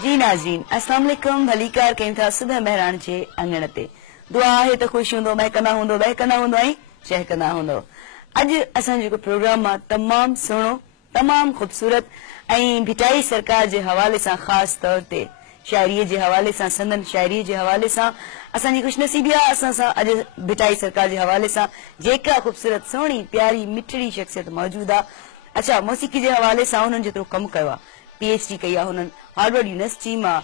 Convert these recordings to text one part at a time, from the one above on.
जी नाज़रीन अस्सलाम वालेकुम भलीकार कयूं था सुबह बहिराण जे अंगण ते दुआ है तो खुश हूंदो महकंदा हूंदो बहकंदा हूंदो ऐं चहकंदा हूंदो। अॼु असां जेको प्रोग्राम आहे तमामु सुहिणो तमामु ख़ूबसूरत ऐं भिटाई सरकार जे हवाले सां ख़ासि तौर ते शाइरीअ जे हवाले सां संदन शाइरीअ जे हवाले सां असांजी ख़ुशनसीबी आहे असां सां अॼु भिटाई सरकार जे हवाले सां जेका ख़ूबसूरत सुहिणी प्यारी मिठड़ी शख़्सियत मौजूदु आहे। अच्छा मौसीक़ी जे हवाले सां हुननि जेतिरो कमु कयो आहे PhD कई आहे हुननि हार्वर्ड यूनिवर्सिटी मां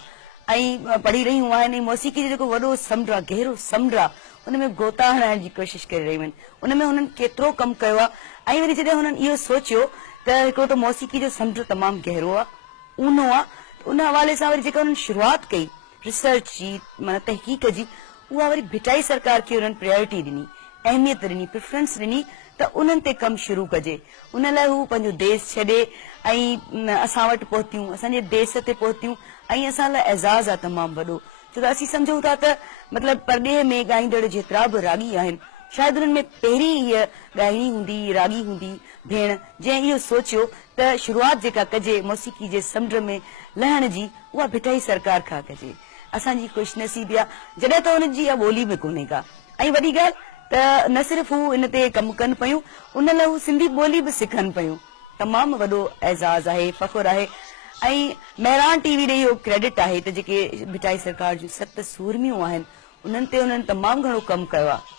ऐं पढ़ी रहियूं आहिनि। मौसीक़ी जो जेको वॾो समुंड आहे गहरो समुंड आहे हुनमें गोता हणाइण जी कोशिशि करे रहियूं आहिनि। उनमें हुननि केतिरो कमु कयो आहे ऐं वरी जॾहिं हुननि इहो सोचियो त हिकिड़ो त मौसीक़ी जो समुंड तमामु गहरो आहे ऊनो आहे उन हवाले सां वरी जेका हुननि शुरूआति कई रिसर्च जी माना तहक़ीक़ जी उहा वरी भिटाई सरकार खे हुननि प्रायोरिटी ॾिनी अहमियत ॾिनी प्रिफरेंस ॾिनी त उन्हनि ते कमु शुरू कजे। उन लाइ हू पंहिंजो देश छॾे ऐं असां वटि पहुतियूं असांजे देश ते पहुतियूं ऐं असां लाइ एज़ाज़ आहे तमामु वॾो छो त असीं सम्झूं था त मतिलबु परॾेह में ॻाईंदड़ जेतिरा बि रागी आहिनि शायदि उन्हनि में पहिरीं हीअ ॻाइणी हूंदी रागी हूंदी भेण जंहिं इहो सोचियो त शुरूआति जेका कजे मौसीक़ी जे समुंड में लहण जी उहा भिटाई सरकार खां कजे। असांजी ख़ुशनसीबी आहे जॾहिं त हुनजी इहा ॿोली बि कोन्हे का ऐं वॾी ॻाल्हि त न सिर्फ़ हू इन ते कमु कनि पियूं उन लाइ हू सिंधी ॿोली बि सिखनि पियूं तमामु वॾो एज़ाज़ आहे फ़ख़ुरु आहे। ऐं मेहरान TV ॾे इहो क्रेडिट आहे त जेके भिटाई सरकार जूं 7 सूरमियूं आहिनि उन्हनि ते उन्हनि तमामु घणो कमु कयो आहे।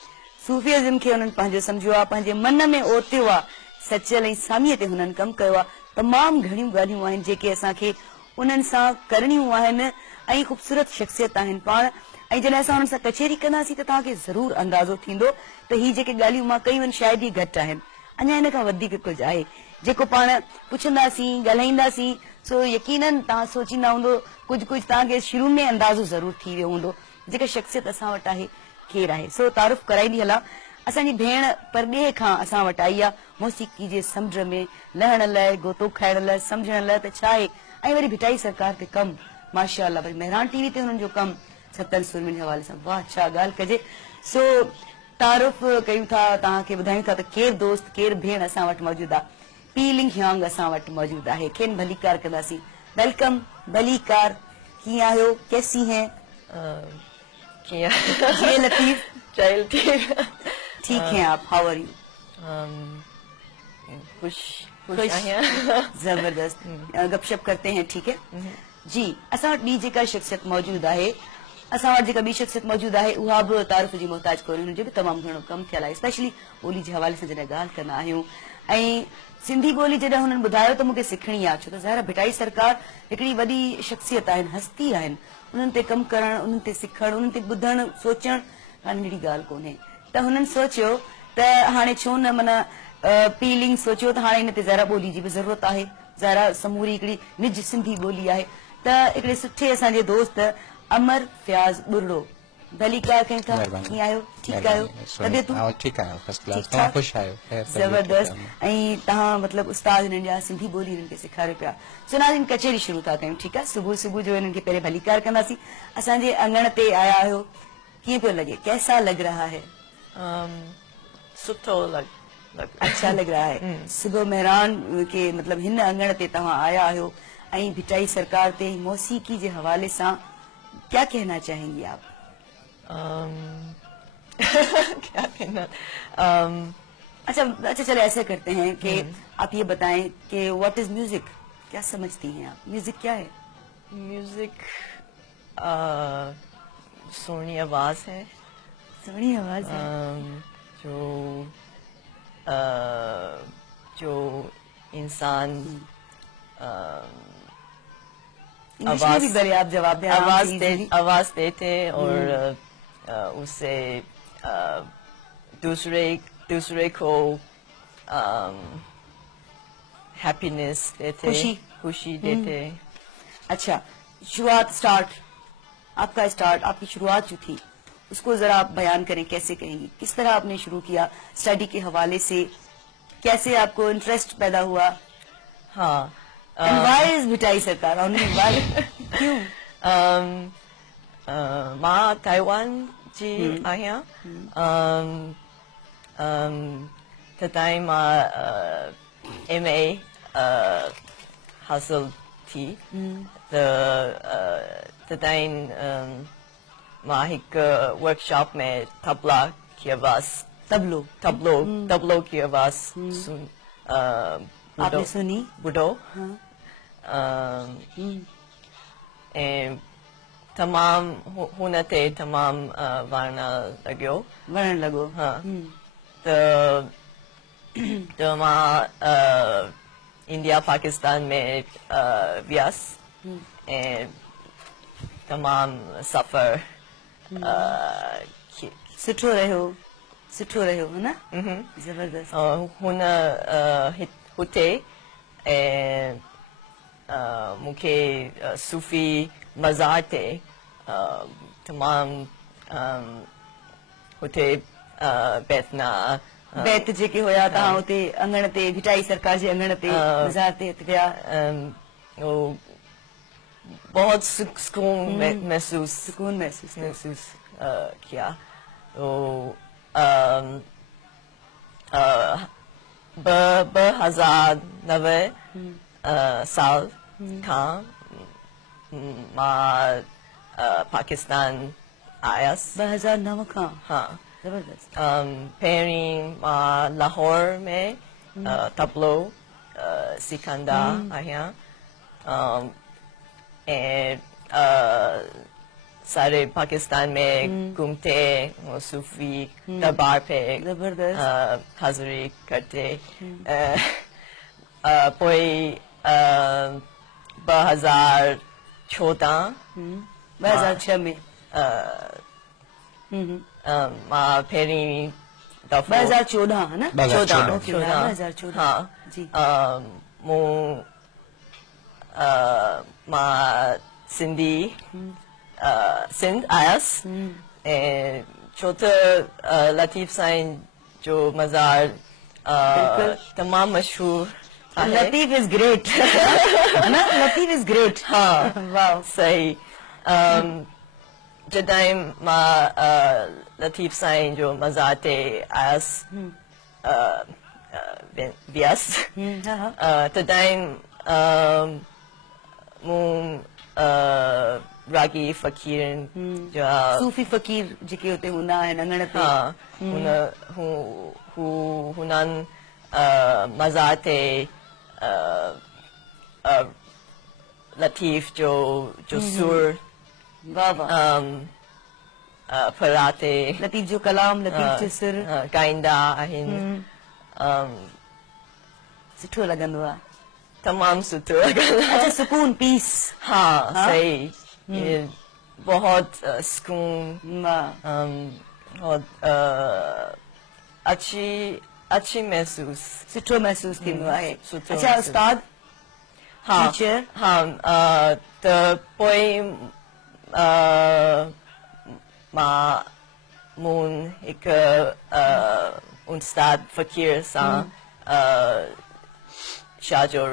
सूफ़ियज़म खे हुननि पंहिंजो सम्झियो आहे पंहिंजे मन में ओतियो आहे सचल ऐं सामीअ ते हुननि कमु कयो आहे। तमामु घणियूं ॻाल्हियूं आहिनि जेके असांखे उन्हनि सां करणियूं आहिनि ऐं ख़ूबसूरत शख़्सियत आहिनि पाण ऐं जॾहिं असां हुननि सां कचेरी कंदासीं त तव्हांखे ज़रूरु अंदाज़ो थींदो त हीअ जेके ॻाल्हियूं मां कयूं आहिनि शायदि ई घटि आहिनि अञा हिन खां वधीक कुझु आहे जेको पाण पुछंदासीं ॻाल्हाईंदासीं सो यकीनन तव्हां सोचींदा हूंदो कुझु कुझु तव्हांखे शुरू में अंदाज़ो ज़रूरु थी वियो हूंदो जेका शख़्सियत असां वटि आहे केरु आहे। सो तारीफ़ कराईंदी हलां असांजी भेण परॾेह खां असां वटि आई आहे मौसीक़ी जे समुंड में लहण लाइ गोतो खाइण लाइ सम्झण लाइ त छा आहे ऐं वरी भिटाई सरकार ते कमु माशाअल्लाह वरी मेहरान TV ते हुननि जो कमु 7 सूरमियुनि जे हवाले सां वाह छा ॻाल्हि कजे। सो तारीफ़ कयूं था तव्हांखे ॿुधायूं था त केरु दोस्त केरु भेण असां वटि मौजूदु आहे पीलिंग ह्यांग असां वटि मौजूदु आहे खेनि भलीकार कंदासीं। वेलकम भलीकार कीअं आहियो कैसी हैं कीअं लतीफ़ ठीक हैं आप हाउ आर यू खुश जबरदस्त गपशप करते हैं ठीक है जी। असां वटि ॿी जेका शख़्सियत मौजूदु आहे असां वटि जेका ॿी शख़्सियत मौजूदु आहे उहा बि तारीफ़ जी मोहताज कोन्हे हुनजो बि तमामु घणो कमु थियल आहे स्पेशली ॿोली जे हवाले सां जॾहिं ॻाल्हि कंदा आहियूं ऐं सिंधी ॿोली जॾहिं हुननि ॿुधायो त मूंखे सिखणी आहे छो त ज़ाहिर भिटाई सरकार हिकिड़ी वॾी शख़्सियत आहिनि हस्ती आहिनि उन्हनि ते कमु करणु उन्हनि ते सिखणु उन्हनि ते ॿुधणु सोचणु का नंढड़ी ॻाल्हि कोन्हे त हुननि सोचियो त हाणे छो न माना पीलिंग सोचियो त हाणे हिन ते ज़ाहिरा ॿोली जी बि ज़रूरत आहे ज़ाहिरा समूरी हिकिड़ी निज सिंधी ॿोली आहे त हिकिड़े सुठे असांजे दोस्त अमर फयाज़ बुर्ड़ो भलीकार कयूं था कीअं आहियो ठीकु आहियो तबियतूं ठीकु आहियो फर्स्ट क्लास तव्हां ख़ुशि आहियो ज़बरदस्त ऐं तव्हां मतिलबु उस्ताद हिननि जा सिंधी ॿोली हिननि खे सेखारियो पिया। सो नाज़रीन कचेरी शुरू था कयूं ठीकु आहे सुबुह सुबुह जो हिननि खे पहिरें भलीकार कंदासीं असांजे अंगण ते आया आहियो कीअं पियो लॻे कैसा लग रहा है सुठो अच्छा लग रहा है सुबह मेहरान के मतलब हिन अंगण ते तव्हां आया आहियो ऐं भिटाई सरकार ते मौसीक़ी जे हवाले सां क्या कहना चाहेंगी आप क्या कहना अच्छा चले ऐसे करते हैं कि आप ये बताएं कि व्हाट इज म्यूजिक क्या समझती हैं आप म्यूजिक क्या है म्यूजिक सोनी आवाज है सोनी आवाज है जो इंसान आवाज भी बड़े आप जवाब दें आवाज देते और उससे दूसरे को हैप्पीनेस देते खुशी देते। अच्छा शुरुआत स्टार्ट आपकी शुरुआत जो थी उसको जरा आप बयान करें कैसे कहेंगी किस तरह आपने शुरू किया स्टडी के हवाले से कैसे आपको इंटरेस्ट पैदा हुआ। हाँ व्हाई इज भिटाई सरकार क्यों मां ताइवान जी आहियां तॾहिं मां MA हासिल تھی تدائن ماں ایک ورکشاپ میں طبلہ کی آواز تبلو کی آواز آپ نے سنی؟ بڈو تمام ہونتے تمام وارنا لگو ہاں تو ماں انڈیا پاکستان میں ویاس تمام سفر سٹھو رہو ہے نا زبردست ہن ہوتے مکھے صوفی مزار تھے تمام ہوتے بیتنا بیت جيڪي هيا تان اتي انگڻ تي ڀٽائي سرڪار جي انگڻ تي مزار تي ويا بہت سکون محسوس کیا تو 2009 سال کھان ماں پاکستان آیاس 2009 کھان ہاں زبردست پہریں ماں لاہور میں تبلو سکھاندا آیا سارے پاکستان میں گھومتے صوفی دربار پہ حاضری کرتے کوئی 2006 میں ماں پھیری 2014 ہے نا 2014 ہاں جی ماں سندھ آیاس چوتھا لطیف سائن جو مزار تمام مشہور لطیف از گریٹ لطیف از گریٹ ہاں واو صحیح جدائم ماں لطیف سائن جو مزار تے آیاس بیاس تدائم مون راگی فقیر صوفی فقیر جيڪي اتي هوندا آهن انگڻ تي هنن مزار تے لطیف جو سر واہ واہ پھراتے لطیف جو کلام لطیف جو سر گائندا آهن سٺو لڳندو आहे تمام سٹھو لگا اچھا سکون پیس ہاں صحیح بہت سکون بہت اچھی محسوس سٺو محسوس ٿيندو آهي سٺو اچھا محسوس. استاد ہاں ٹیچر ہاں تو پوئی ماں مون ایک استاد فقیر سان شاہجور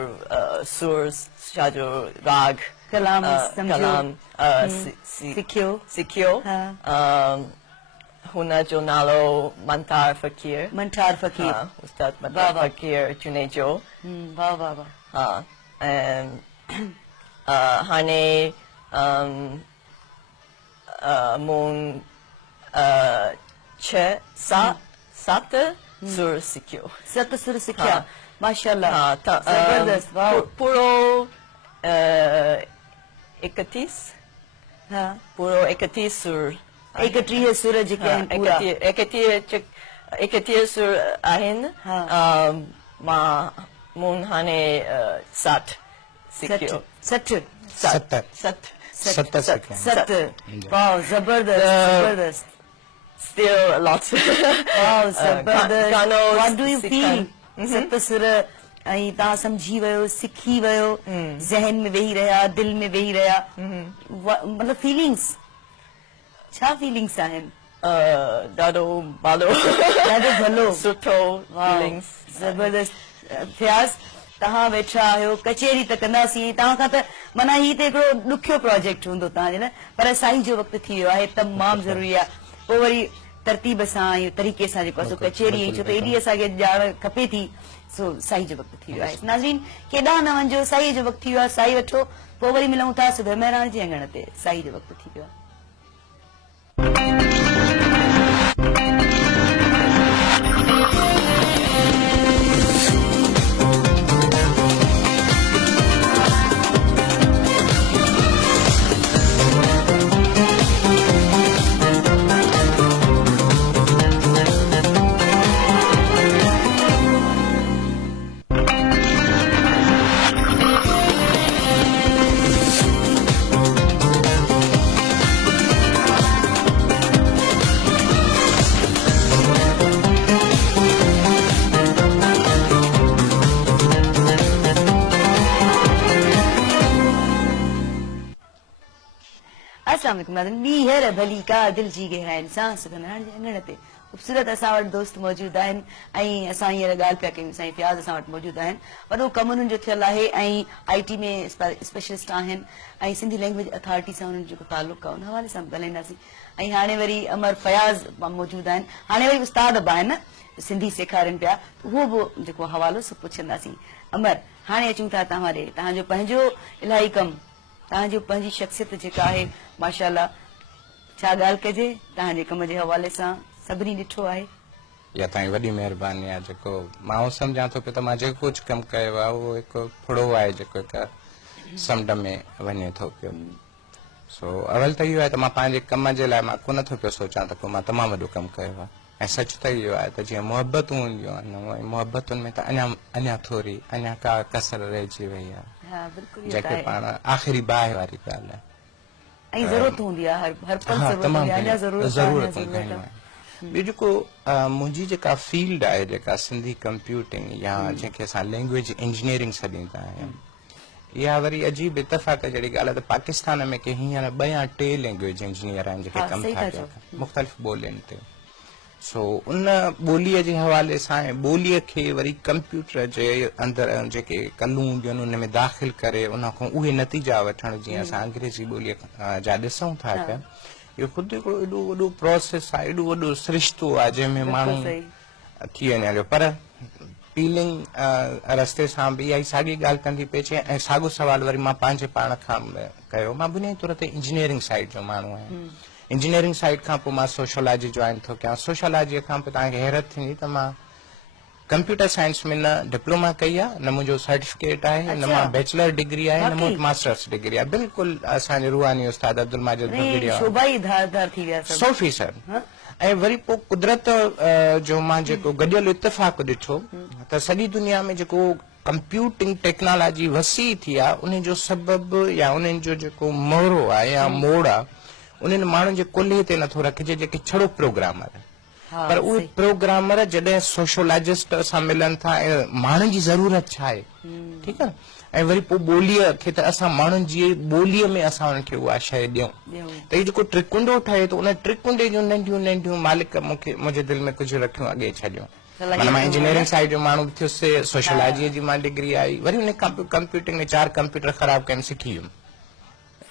سور شاہجور راگ کلام کلام سکھیو ہن جو نالو منتار فقیر استاد منتار فقیر چنیجو واہ واہ واہ ہاں ہانے مون 7 سر سکھیو 7 سر سکھیا ماشاء اللہ زبردست واہ پورو 31 ہاں پورو 31 سر 31 سر جيڪي آهن پورا 31 سر آهن ماں مون ہانے 60 سکھیو 60 70 واو زبردست still a lot واو زبردست ganos what do you feel 7 سر ۽ تव्हां سمجھی ويو سکھی ويو ذهن میں وہی رهيا دل میں وہي رهيا مطلب فيلنگس ڇا فيلنگس آهن ڏاڍو بھلو سٺو فيلنگس زبردست فياض تव्हां ويٺا آهيو کچيري ته ڪنداسين تव्हां کان ته مانا هي ته هڪڙو ڏکيو پروجيڪٽ هوندو تव्हां جي لاءِ پر سائين جو وقت ٿي ويو آهي تمام ضروري आहे پوءِ وری तरतीब सां ऐं तरीक़े सां जेको आहे सो कचेरी छो त एॾी असांखे ॼाण खपे थी सो साईं जो वक़्तु थी वियो आहे नाज़रीन केॾांहुं न वञो साईं जो वक़्तु थी वियो आहे साईं वठो पोइ वरी मिलूं था सुबुह महिराण जे अंगण ते साईं जो वक़्तु थी वियो आहे अस्सलाम वालेकुम नाज़रीन ॿीहर भली का दिल जी गहराइनि सां सुबुह महिराण जे अंगण ते ख़ूबसूरत असां वटि दोस्त मौजूद आहिनि ऐं असां हींअर ॻाल्हि पिया कयूं साईं फियाज़ असां वटि मौजूद आहिनि वॾो कमु उन्हनि जो थियल आहे ऐं IT में स्पेशलिस्ट आहिनि ऐं सिंधी लैंग्वेज अथॉरिटी सां उन्हनि जो जेको तालुक़ु आहे उन हवाले सां ॻाल्हाईंदासीं ऐं हाणे वरी अमर फयाज़ मौजूद आहिनि हाणे वरी उस्ताद बि आहिनि सिंधी सेखारनि पिया उहो बि जेको हवालो सभु पुछंदासीं अमर हाणे अचूं था तव्हां ॾे तव्हांजो पंहिंजो इलाही कमु तव्हांजो पंहिंजी शख़्सियत जेका आहे माशाअल्लाह छा ॻाल्हि कजे तव्हांजे कम जे हवाले सां सभिनी ॾिठो आहे इहा तव्हांजी वॾी महिरबानी आहे जेको मां सम्झां थो पियो त मां जेको कुझु कमु कयो आहे उहो हिकु फुड़ो आहे जेको हिकु समुंड में वञे थो पियो सो अवल त इहो आहे त मां पंहिंजे कम जे लाइ मां कोन थो पियो सोचां त को मां तमामु वॾो कमु कयो आहे ऐं सच त इहो आहे त जीअं मुहबतूं हूंदियूं आहिनि मुहबतुनि में त अञा थोरी अञा का कसर रहिजी वई आहे जेके पाण आख़िरी बाहि वारी ॻाल्हि आहे ऐं ज़रूरत हूंदी आहे हर पल ज़रूरत ॿियो जेको मुंहिंजी जेका फील्ड आहे जेका सिंधी कंप्यूटिंग या जंहिंखे असां लैंग्वेज इंजीनियरिंग सॾींदा आहियूं इहा वरी अजीब इतफ़ाक़ जहिड़ी ॻाल्हि आहे त पाकिस्तान में के हींअर 2 या 3 लैंग्वेज इंजीनियर आहिनि जेके कमु था कनि मुख़्तलिफ़ ॿोलियुनि ते सो उन ॿोलीअ जे हवाले सां ऐं ॿोलीअ खे वरी कंप्यूटर जे अंदरि जेके कलूं हूंदियूं आहिनि उन में दाख़िल करे उन खां उहे नतीजा वठण जीअं असां अंग्रेज़ी ॿोलीअ जा ॾिसूं था पिया इहो ख़ुदि हिकिड़ो एॾो वॾो प्रोसेस आहे एॾो वॾो सिरिश्तो आहे जंहिंमें माण्हू थी वञे हलियो पर पीलिंग रस्ते सां बि इहा ई साॻी ॻाल्हि कंदी पई अचे ऐं साॻियो सवाल वरी मां पंहिंजे पाण खां कयो मां बुनियादी तौर ते इंजीनियरिंग साइड जो माण्हू आहियां इंजीनियरिंग साइड खां पोइ मां सोशोलॉजी ज्वाइन थो कयां सोशोलॉजीअ खां पोइ तव्हांखे हैरत थींदी त मां कंप्यूटर साइंस में न डिप्लोमा कई आहे न मुंहिंजो सर्टिफिकेट आहे न मां बैचलर डिग्री आहे न मुंहिंजी मास्टर्स डिग्री आहे बिल्कुलु असांजे रूहानी उस्ताद अब्दुल माजिद बगड़िया 100% ऐं वरी पोइ कुदरत जो मां जेको गॾियल इतफ़ाक़ ॾिठो त सॼी दुनिया में जेको कंप्यूटिंग टेक्नोलॉजी वसी थी आहे उन जो सबबु या उन्हनि जो जेको मोड़ो आहे या मोड़ आहे उन्हनि माण्हुनि जे कुल्हे ते नथो रखिजे जेके छड़ो प्रोग्रामर पर उहे प्रोग्रामर जॾहिं सोशोलॉजिस्ट सां मिलनि था ऐं माण्हुनि जी ज़रूरत छा आहे ठीकु आहे ऐं वरी पोइ ॿोलीअ खे त असां माण्हुनि जी ॿोलीअ में असां उन्हनि खे उहा शइ ॾियूं त इहो जेको ट्रिकुंडो ठहे थो उन ट्रिकुंडे जूं नंढियूं नंढियूं मालिक मूंखे मुंहिंजे दिलि में कुझु रखियूं अॻे छॾियूं माना मां इंजीनियरिंग साइड जो माण्हू थियुसि सोशोलॉजीअ जी मां डिग्री आई वरी उन कंप्यूटिंग में 4 कंप्यूटर ख़राब कयमि सिखी वियुमि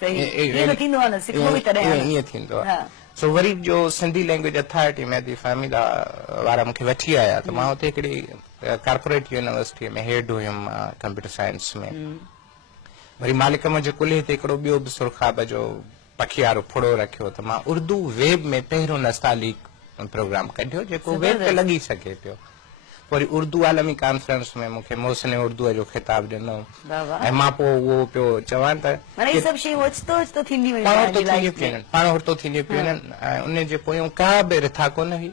ईअं थींदो आहे सो वरी जो सिंधी लैंग्वेज अथॉरिटी में दी फैमिला वारा मूंखे वठी आया त मां हुते हिकिड़ी कॉर्पोरेट यूनिवर्सिटी में हेड हुयुमि कंप्यूटर साइंस में वरी मालिक मुंहिंजे कुल्हे ते हिकिड़ो ॿियो बि सुरखाब जो पखियारो फुड़ो रखियो त मां उर्दू वेब में पहिरियों नस्तालीक प्रोग्राम कढियो जेको वेब ते लॻी सघे पियो वरी उर्दू आलमी कॉन्फ्रेंस में मूंखे मोहसिन उर्दूअ जो ख़िताब ॾिनो ऐं मां पोइ उहो पियो चवां त पाण हुरतो थींदियूं पियूं आहिनि ऐं उन जे पोयां का बि रिथा कोन हुई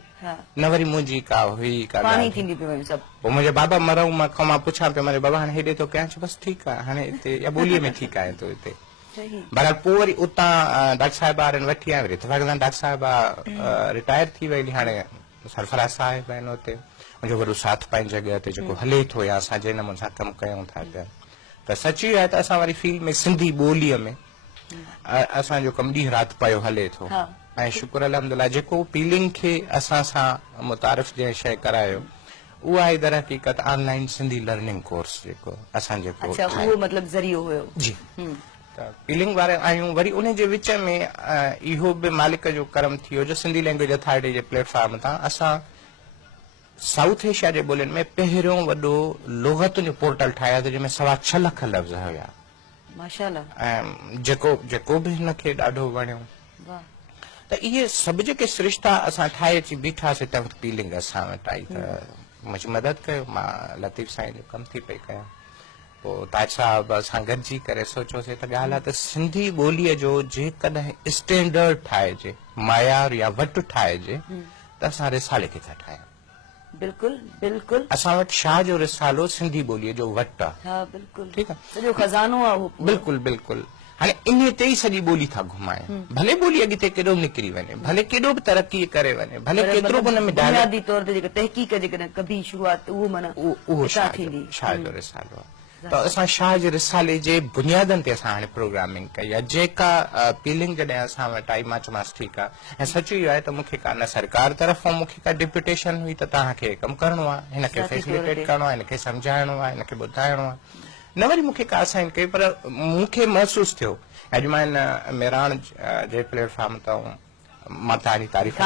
न वरी मुंहिंजी का हुई पोइ मुंहिंजे बाबा मरऊं खां मां पुछां पियो मुंहिंजे बाबा हाणे हेॾे थो कयां बसि ठीकु आहे हाणे हिते या ॿोलीअ में ठीकु आहे तूं हिते बहरहाल पोइ वरी उतां डॉक्टर साहिब वारनि वठी आया वरी इतफ़ाक़ सां डॉक्टर साहिबा रिटायर थी वई हाणे सरफराज साहिब आहिनि हुते मुंहिंजो वॾो साथ पंहिंजी जॻह ते जेको हले थो या असां जंहिं नमूने सां कमु कयूं था पिया त सची आहे त असां वरी फील्ड में सिंधी ॿोलीअ में असांजो कमु ॾींहुं राति पियो हले थो ऐं शुक्र अल्हम्दुलिल्लाह जेको पीलिंग खे असां सां मुतारिफ़ जंहिं शइ करायो उहा आहे दर हक़ीक़त ऑनलाइन सिंधी लर्निंग कोर्स जेको असां जेको जी पीलिंग वारे आहियूं वरी उन जे विच में इहो बि मालिक जो करम थी वियो जो सिंधी लैंग्वेज अथॉरिटी जे प्लेटफॉर्म तां असां साउथ एशिया जे ॿोलियुनि में पहिरियों वॾो लुग़तुनि जो पोर्टल ठाहिया जंहिंमें 6.25 लख लफ़्ज़ हुया माशाल्लाह ऐं जेको बि हिनखे ॾाढो वणियो वाह त इहे सभु जेके सिरिश्ता असां ठाहे अची बीठासीं त पीलिंग असां वटि आई त मुंहिंजी मदद कयो मां लतीफ़ साईं जो कमु थी पई कयां पोइ ताज साहब असां गॾिजी करे सोचियोसीं त ॻाल्हि आहे त सिंधी ॿोलीअ जो जेकॾहिं स्टैंडर्ड ठाहिजे मायार या वटि ठाहिजे त असां रिसाले खे था ठाहियूं बिल्कुल बिल्कुल असां वटि शाह जो रिसालो सिंधी ॿोलीअ जो वटि आहे हाँ बिल्कुल ठीकु आहे सॼो खज़ानो आहे उहो पूरो। बिल्कुल बिल्कुल हाणे इन ते ई सॼी ॿोली था घुमायूं भले ॿोली अॻिते केॾो बि निकिरी वञे भले केॾो बि तरक़ी करे वञे भले पर केतिरो बि हुन में बुनियादी तौर ते जेका तहक़ीक़ जेकॾहिं कबी शुरूआत उहो माना उहो हितां थींदी शाह जो रिसालो आहे त असां शाह जे रिसाले जे बुनियादनि ते असां हाणे प्रोग्रामिंग कई आहे जेका पीलिंग जॾहिं असां वटि आई मां चयोमांसि ठीकु आहे ऐं सच इहो आहे त मूंखे का न सरकार तरफ़ां मूंखे का डिप्यूटेशन हुई त तव्हांखे कमु करणो आहे हिनखे फैसिलिटेट करणो आहे हिनखे सम्झाइणो आहे हिनखे ॿुधाइणो आहे न वरी मूंखे का असाइन कई पर मूंखे महसूसु थियो अॼु मां हिन मेराण जे प्लेटफॉर्म तां मां तव्हांजी तारीफ़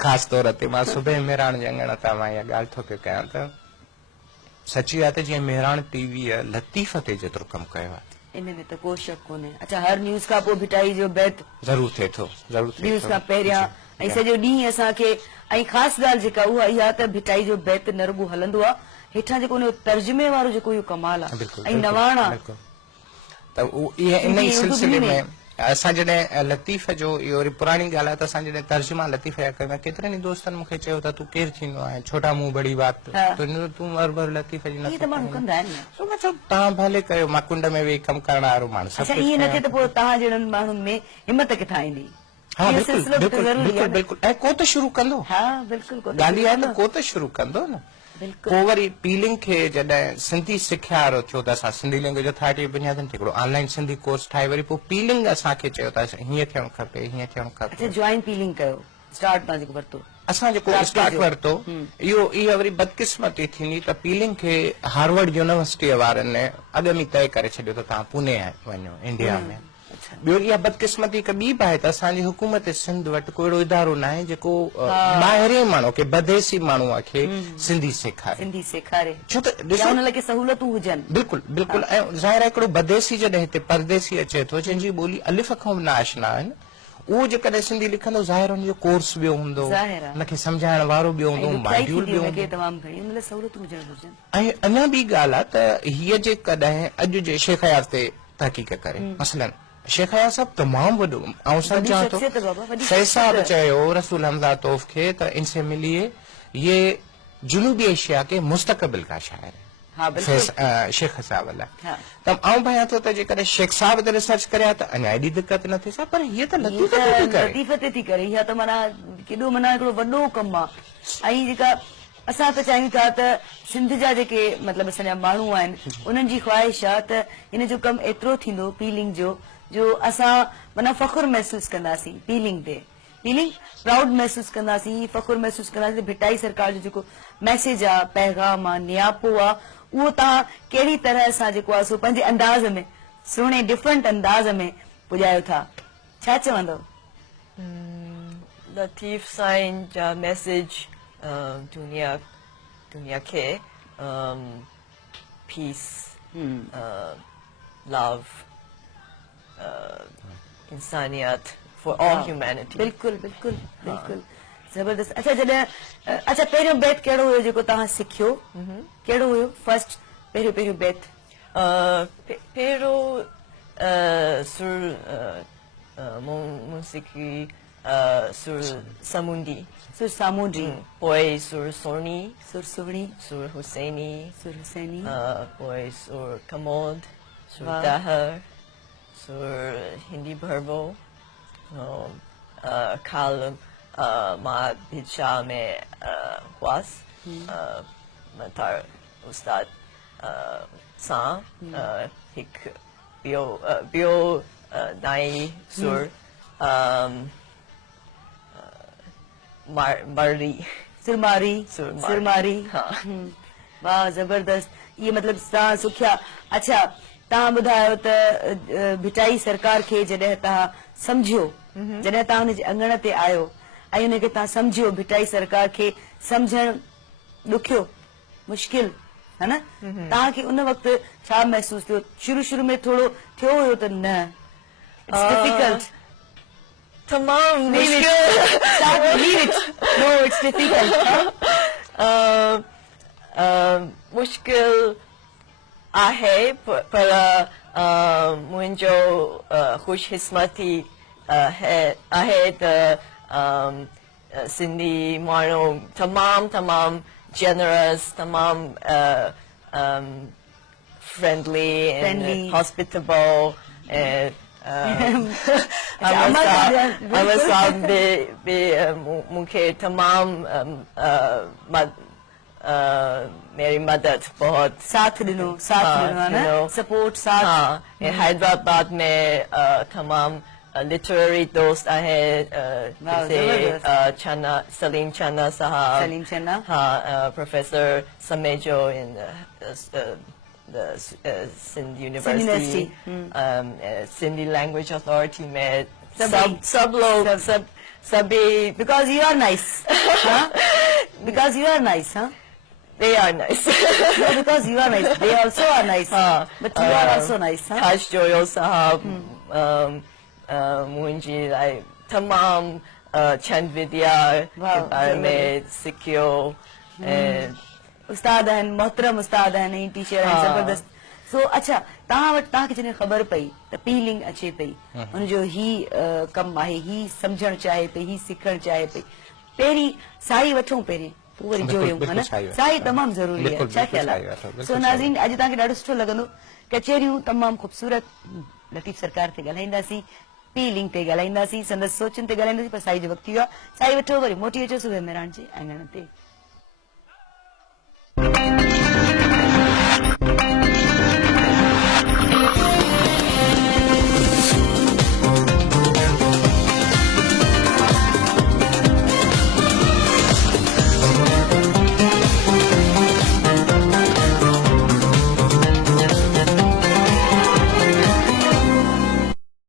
ख़ासि तौर ते मां सुबुह मेराण जे अंगण तां मां इहा ॻाल्हि थो पियो कयां त सची आहे त जीअं मेराण टीवीअ लतीफ़ ते जेतिरो कमु कयो आहे इन में त को शक कोन्हे अच्छा हर न्यूज़ खां पोइ भिटाई जो बैत ज़रूरु थिए थो न्यूज़ खां पहिरियां ऐं सॼो ॾींहुं असांखे ऐं ख़ासि ॻाल्हि जेका उहा इहा त भिटाई जो बैत न रुॻो हलंदो आहे हेठां जेको उन तर्जुमे वारो जेको इहो कमाल आहे ऐं नवाणा त इहे इन ई सिलसिले में असां जॾहिं लतीफ़ जो इहो वरी पुराणी ॻाल्हि आहे त असां जॾहिं तर्जुमा लतीफ़ जा कयूं केतिरनि ई दोस्तनि मूंखे चयो त तूं केरु थींदो आहे छोटा मुंहुं बड़ी बात तूं अरबर लतीफ़ जी इहे त माण्हू कंदा आहिनि मां चयो तव्हां भले कयो मां कुंड में वेही कमु करण वारो माण्हू अच्छा ईअं न थिए त पोइ तव्हां जहिड़नि माण्हुनि में हिमत किथां ईंदी हा बिल्कुलु बिल्कुलु ऐं को त शुरू कंदो हा बिल्कुलु ॻाल्हि इहा आहे त को त शुरू कंदो न पोइ वरी पीलिंग खे जॾहिं सिंधी सिखिया वारो थियो त असां सिंधी लैंग्वेज अथॉरिटी बुनियादनि ते हिकिड़ो ऑनलाइन सिंधी कोर्स ठाहे वरी पोइ पीलिंग असांखे चयो त हीअं थियणु खपे हीअं थियणु खपे जॉइन पीलिंग कयो स्टार्ट मां जेको वरितो असां जेको स्टार्ट वरितो इहा वरी बदकिस्मती थींदी त पीलिंग खे हार्वर्ड यूनिवर्सिटीअ वारनि अॻ में तय करे छॾियो त तव्हां पुणे वञो इंडिया में ॿियो इहा बदकिस्मती हिकु ॿी बि आहे त असांजी हुकूमत सिंध वटि को अहिड़ो इदारो न आहे जेको ॿाहिरे माण्हू खे बदेसी माण्हूअ खे सिंधी सेखारे छो त सहूलियतूं हुजनि बिल्कुलु बिल्कुलु ऐं ज़ाहिर आहे हिकिड़ो बदेसी जॾहिं हिते परदेसी अचे थो जंहिंजी ॿोली अलिफ खां बि न आशना आहिनि उहो जेकॾहिं सिंधी लिखंदो ज़ाहिर हुनजो कोर्स ॿियो हूंदो हुनखे सम्झाइण वारो ॿियो हूंदो मॉड्यूल ॿियो हूंदो ऐं अञा ॿी ॻाल्हि आहे त हीअ जेकॾहिं अॼु जे शेख हयात ते तहक़ीक़ करे मसलन शेख हयात साहब तमामु वॾो ऐं सम्झां थो फैसाब चयो रसूल हमज़ा तोफ खे त इनसे मिलिए ये जुनूबी एशिया के मुस्तक़बिल का शायर है शेख साहब लाइ त आउं भायां थो त जेकॾहिं शेख साहब ते रिसर्च करिया त अञा एॾी दिक़त न थी सघे पर हीअ त लतीफ़ ते थी करे इहा त माना केॾो माना हिकिड़ो वॾो कमु आहे ऐं जेका असां त चाहियूं था त सिंध जा जेके मतिलबु असांजा माण्हू आहिनि उन्हनि जी ख्वाहिश आहे त हिन जो कमु एतिरो थींदो पीलिंग जो असां माना फ़ख़ुरु महसूसु कंदासीं पीलिंग ते पीलिंग प्राउड महसूसु कंदासीं फ़ख़ुरु महसूसु कंदासीं भिटाई सरकार जो जेको मैसेज आहे पैगाम आहे नियापो आहे उहो तव्हां कहिड़ी तरह सां जेको आहे सो पंहिंजे अंदाज़ में सुहिणे डिफरेंट अंदाज़ में पुॼायो था छा चवंदव लतीफ़ साईं जा मैसेज दुनिया खे पीस लव इंसानियत फॉर ऑल ह्यूमैनिटी बिल्कुलु बिल्कुलु बिल्कुलु ज़बरदस्त अच्छा जॾहिं अच्छा पहिरियों बैत कहिड़ो हुयो जेको तव्हां सिखियो कहिड़ो हुयो फर्स्ट पहिरियों बैत पहिरियों सुर मूसीक़ी सुर सामुंडी पोइ सुर सोनी सुर हुसैनी पोइ सुर कमोद सुर दहर सुर हिंदी भरबो काल मां भिक्षा में हुआस मतार उस्ताद सां हिकु ॿियो नाई सुर सुरमारी हाँ वाह ज़बरदस्त, ये मतलब तव्हां सिखिया। अच्छा, तव्हां ॿुधायो त भिटाई सरकार खे जॾहिं तव्हां सम्झियो, जॾहिं तव्हां हुनजे अङण ते आयो ऐं हुनखे तव्हां सम्झियो, भिटाई सरकार खे सम्झणु ॾुखियो, मुश्किल, है न? तव्हांखे उन वक़्तु छा महसूस थियो? शुरू में थोरो थियो हुयो त न डिफिकल्ट? तमाम मुश्किल No, it's difficult. मुश्किल आहे, पर मुंहिंजो ख़ुशकिस्मती आहे त सिंधी माण्हू तमाम generous, friendly and hospitable, and मुखे तमाम मेरी मदद बहुत साथ ॾिनो, सपोर्ट साथ। हैदराबाद में तमाम लिटरेरी दोस्त आहे, जैसे सलीम चन्ना साहब, हाँ, प्रोफेसर समेजो इन Sindh University, Sindhi Language Authority में सब लोग सभी, because you are nice, huh? Because you are nice, huh? They are nice. No, because you are nice, they also are nice, but you are also nice, huh? Taj Joyo साहब मुंहिंजी लाइ तमाम चंद विद्या के बारे में सिखियो, उस्ताद आहिनि, मोहतरम उस्ताद आहिनि, टीचर आहिनि, ज़बरदस्त। सो अच्छा, तव्हां वटि तव्हांखे जॾहिं ख़बर पई त फीलिंग अचे पई, हुनजो ही कमु आहे, ही सम्झणु चाहे पई, ही सिखणु चाहे पई, पहिरीं साई वठूं, पहिरीं पोइ वरी जोड़ियूं, है न? साई तमामु ज़रूरी आहे, छा ख़्यालु आहे? सो नाज़रीन, अॼु तव्हांखे ॾाढो सुठो लॻंदो, कचहरियूं तमामु ख़ूबसूरत, लतीफ़ सरकार ते ॻाल्हाईंदासीं, फीलिंग ते ॻाल्हाईंदासीं, संदसि सोचनि ते ॻाल्हाईंदासीं, पर साई जो वक़्तु थी वियो आहे। साई वठो, वरी मोटी अचो सुबुह मेहरान जे आंगण ते।